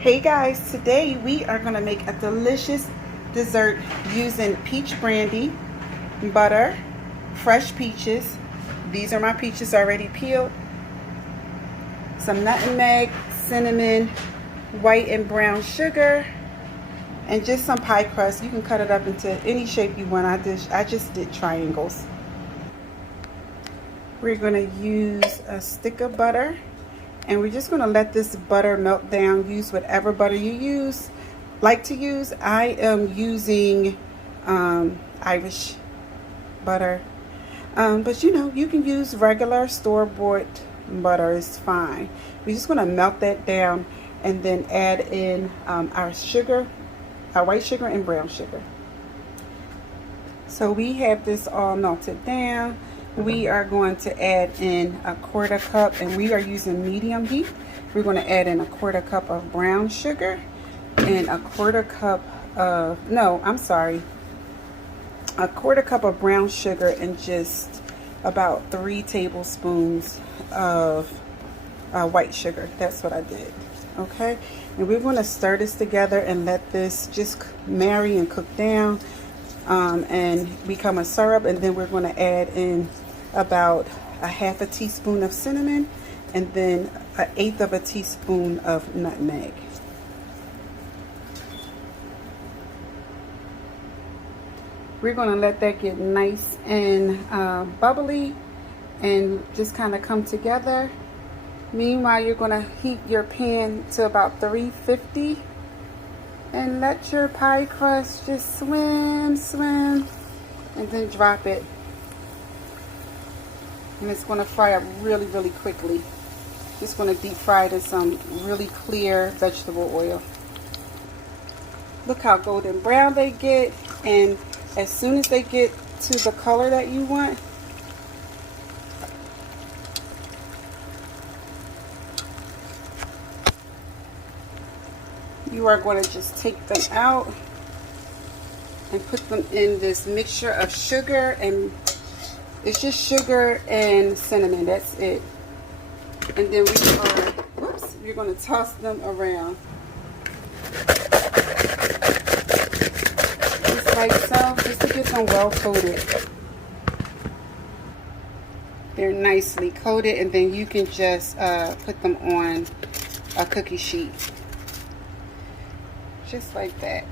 Hey guys, today we are going to make a delicious dessert using peach brandy, butter, fresh peaches. These are my peaches already peeled. Some nutmeg, cinnamon, white and brown sugar, and just some pie crust. You can cut it up into any shape you want. I just did triangles. We're going to use a stick of butter. And we're just going to let this butter melt down. Use whatever butter you like to use. I am using Irish butter. But you know, you can use regular store-bought butter. It's fine. We're just going to melt that down and then add in our sugar, our white sugar and brown sugar. So we have this all melted down. We are going to add in a 1/4 cup, and we are using medium heat. We're going to add in a 1/4 cup of brown sugar and a 1/4 cup of, no, I'm sorry, a 1/4 cup of brown sugar and just about 3 tablespoons of white sugar. That's what I did. Okay, and we're going to stir this together and let this just marry and cook down and become a syrup. And then we're going to add in about a 1/2 teaspoon of cinnamon and then 1/8 teaspoon of nutmeg. We're going to let that get nice and bubbly and just kind of come together. Meanwhile, you're going to heat your pan to about 350 and let your pie crust just swim, and then drop it. And it's going to fry up really, really quickly. Just going to deep fry it in some really clear vegetable oil. Look how golden brown they get, and as soon as they get to the color that you want, you are going to just take them out and put them in this mixture of sugar, and it's just sugar and cinnamon. That's it. And then we're going to toss them around just like so, just to get them well coated. They're nicely coated, and then you can just put them on a cookie sheet, just like that.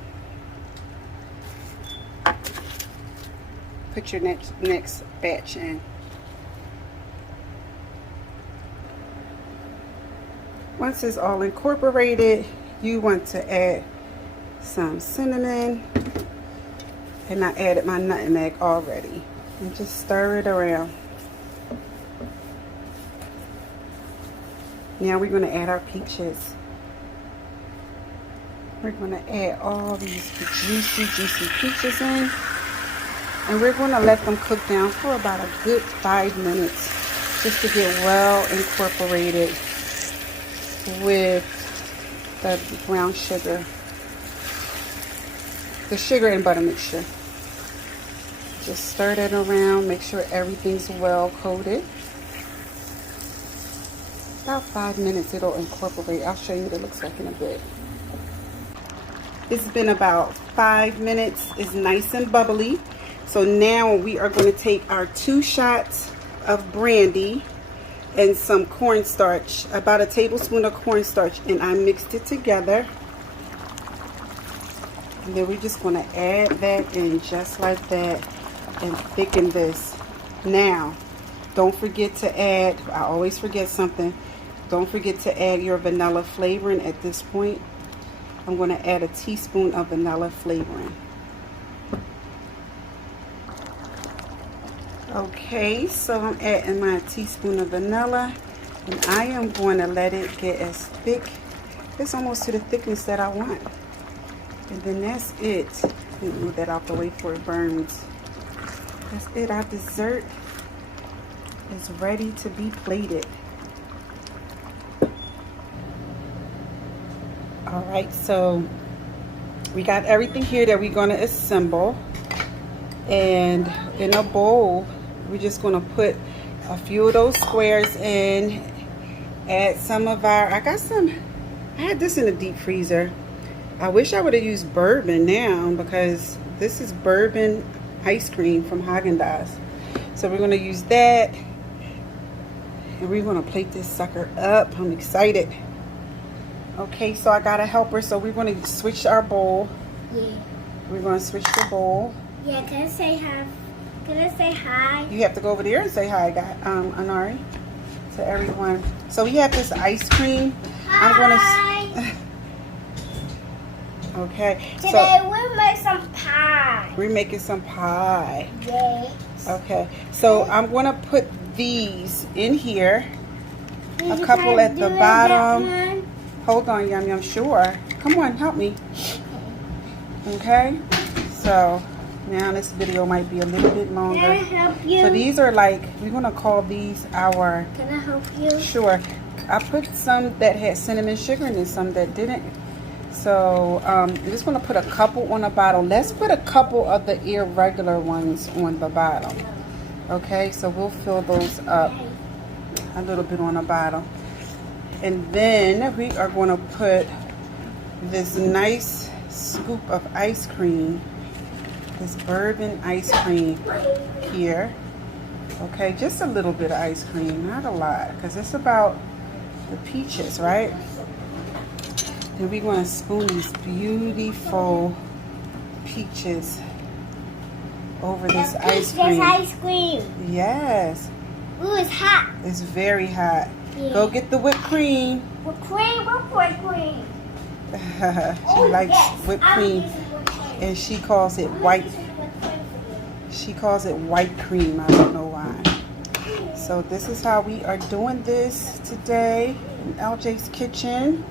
Put your next batch in. Once it's all incorporated, you want to add some cinnamon, and I added my nutmeg already, and just stir it around. Now we're going to add our peaches. We're going to add all these juicy peaches in. And we're going to let them cook down for about a good 5 minutes, just to get well incorporated with the brown sugar, the sugar and butter mixture. Just stir that around, make sure everything's well coated. About 5 minutes it'll incorporate. I'll show you what it looks like in a bit. It's been about 5 minutes. It's nice and bubbly. So now we are going to take our 2 shots of brandy and some cornstarch, about a tablespoon of cornstarch, and I mixed it together. And then we're just going to add that in just like that and thicken this. Now, don't forget to add, I always forget something, don't forget to add your vanilla flavoring at this point. I'm going to add a teaspoon of vanilla flavoring. Okay, so I'm adding my teaspoon of vanilla, and I am going to let it get as thick. It's almost to the thickness that I want. And then that's it. Let me move that out the way before it burns. That's it. Our dessert is ready to be plated. Alright, so we got everything here that we're going to assemble. And in a bowl, we're just going to put a few of those squares in, add some of our, I got some I had this in the deep freezer. I wish I would have used bourbon now because this is bourbon ice cream from Haagen-Dazs. So we're going to use that. And we're going to plate this sucker up. I'm excited. Okay, so I got a helper. So we're going to switch our bowl. Yeah. We're going to switch the bowl. Yeah, can I say hi? Can I say hi? You have to go over there and say hi, Anari, to everyone. So we have this ice cream. Hi. I'm going to... Okay. Today we'll make some pie. We're making some pie. Yes. Okay. So I'm going to put these in here. A couple at the bottom. Hold on, Yum Yum. Sure. Come on, help me. Okay. So now this video might be a little bit longer. Can I help you? So these are like, we're going to call these our... Can I help you? Sure. I put some that had cinnamon sugar in it, some that didn't. So I'm just going to put a couple on the bottom. Let's put a couple of the irregular ones on the bottom. Okay, so we'll fill those up a little bit on the bottom. And then we are going to put this nice scoop of ice cream, this bourbon ice cream here. Okay, just a little bit of ice cream, not a lot, because it's about the peaches, right? Then we're going to spoon these beautiful peaches over this ice cream. Ice cream. Yes. Ooh, it's hot. It's very hot. Yeah. Go get the whipped cream. Whipped cream? What whipped cream? She likes whipped cream, and she calls it white. She calls it white cream. I don't know why. So this is how we are doing this today in LJ's kitchen.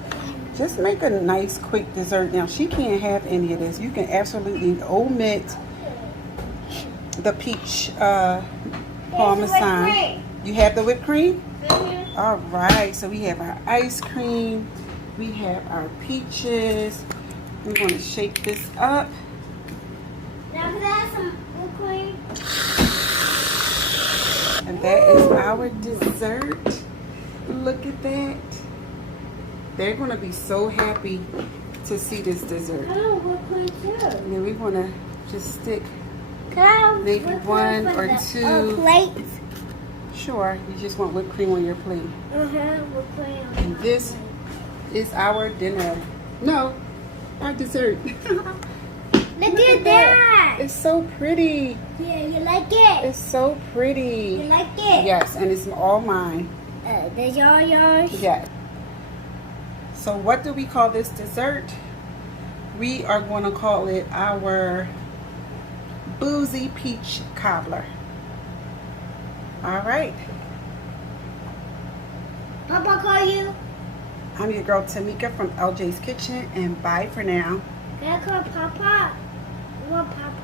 Just make a nice quick dessert. Now she can't have any of this. You can absolutely omit the peach parmesan. You have the whipped cream? Mm-hmm. All right, so we have our ice cream. We have our peaches. We're going to shake this up. Now can I have some whipped cream? And that is our dessert. Look at that. They're going to be so happy to see this dessert. I want whipped cream too. And then we want to just stick Can I have maybe whipped one cream or for two. plates? Sure, you just want whipped cream on your plate. Whipped cream. And this is our dinner. No, our dessert. Look at that. It's so pretty. Yeah, you like it? It's so pretty. You like it? Yes, and it's all mine. That's all yours? Yes. So what do we call this dessert? We are going to call it our Boozy Peach Cobbler. All right. Papa call you? I'm your girl Tamika from LJ's Kitchen, and bye for now. Can I call Papa? You want Papa?